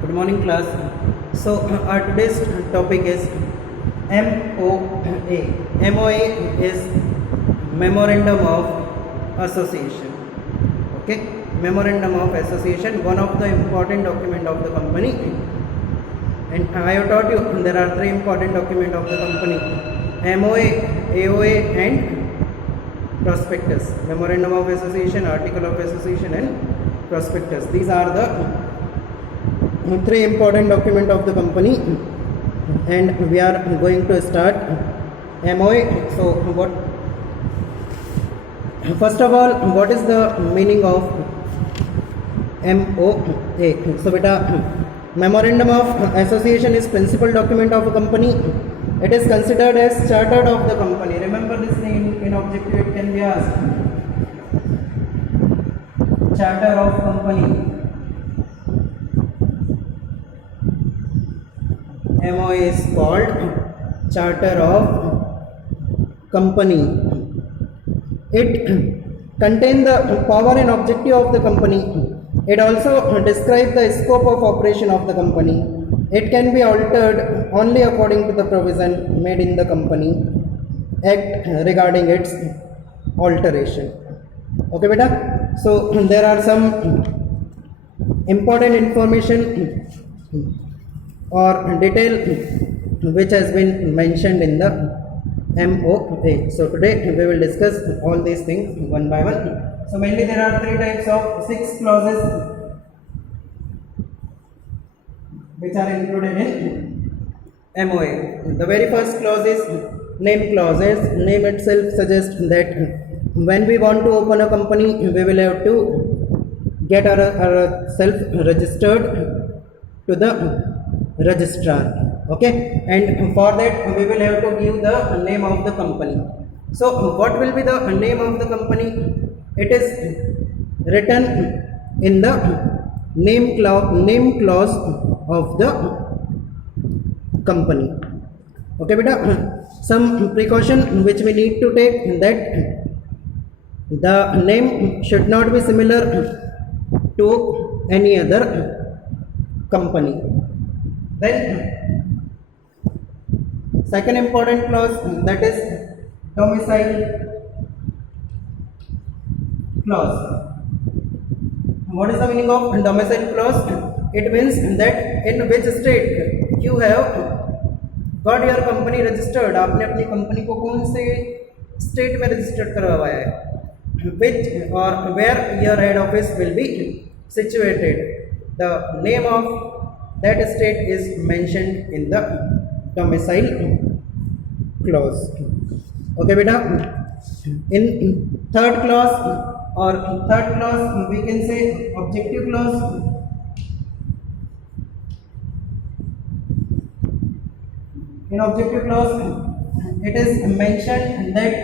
Good morning, class. So, our today's topic is MOA. MOA is Memorandum of Association. Okay, Memorandum of Association, one of the important document of the company. And I have taught you there are three important documents of the company: MOA, AOA, and prospectus. Memorandum of Association, Article of Association, and prospectus. These are the three important documents of the company, and we are going to start MOA. So, first of all, what is the meaning of MOA? So, beta, Memorandum of Association is principal document of a company. It is considered as charter of the company. Remember this name in objective, it can be asked. Charter of company. MOA is called Charter of Company. It contains the power and objective of the company. It also describes the scope of operation of the company. It can be altered only according to the provision made in the Company Act regarding its alteration. Okay, beta. So there are some important information or detail which has been mentioned in the MOA. So today we will discuss all these things one by one. So mainly there are three types of 6 clauses which are included in MOA. The very first clause is name clauses. Name itself suggests that when we want to open a company, we will have to get ourselves registered to the registrar. Okay, and for that we will have to give the name of the company. So what will be the name of the company? It is written in the name clause of the company. Okay, beta. Some precaution which we need to take, that the name should not be similar to any other company. Then second important clause, that is domicile clause. What is the meaning of domicile clause? It means that in which state you have got your company registered. आपने अपनी company को कौन से state में registered करवाया है, which or where your head office will be situated. The name of that state is mentioned in the domicile clause. Okay, beta. In third clause we can say objective clause. In objective clause it is mentioned that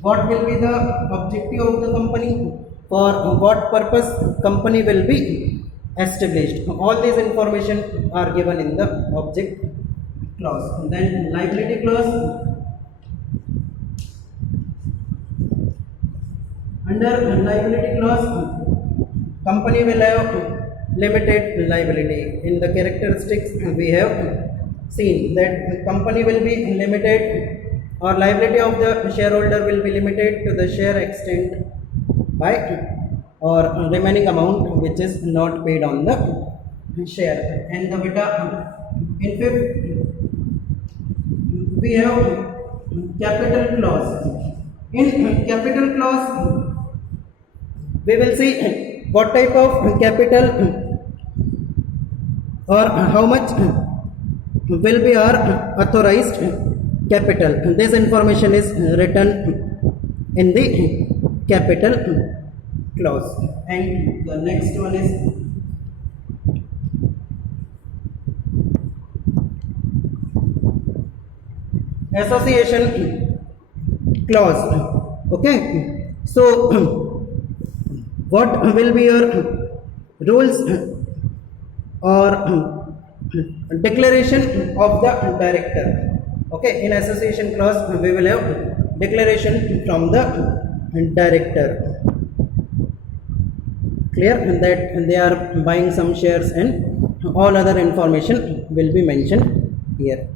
what will be the objective of the company, for what purpose company will be established. All these information are given in the object clause. And then liability clause. Under liability clause, company will have limited liability. In the characteristics we have seen that company will be limited, or liability of the shareholder will be limited to the share extent by or remaining amount which is not paid on the share. And the beta, in fifth we have capital clause. In capital clause we will see what type of capital or how much will be our authorized capital. This information is written in the capital clause. And the next one is association clause. Okay, so what will be your rules or declaration of the director? Okay, in association clause we will have declaration from the director. Clear? And that they are buying some shares and all other information will be mentioned here.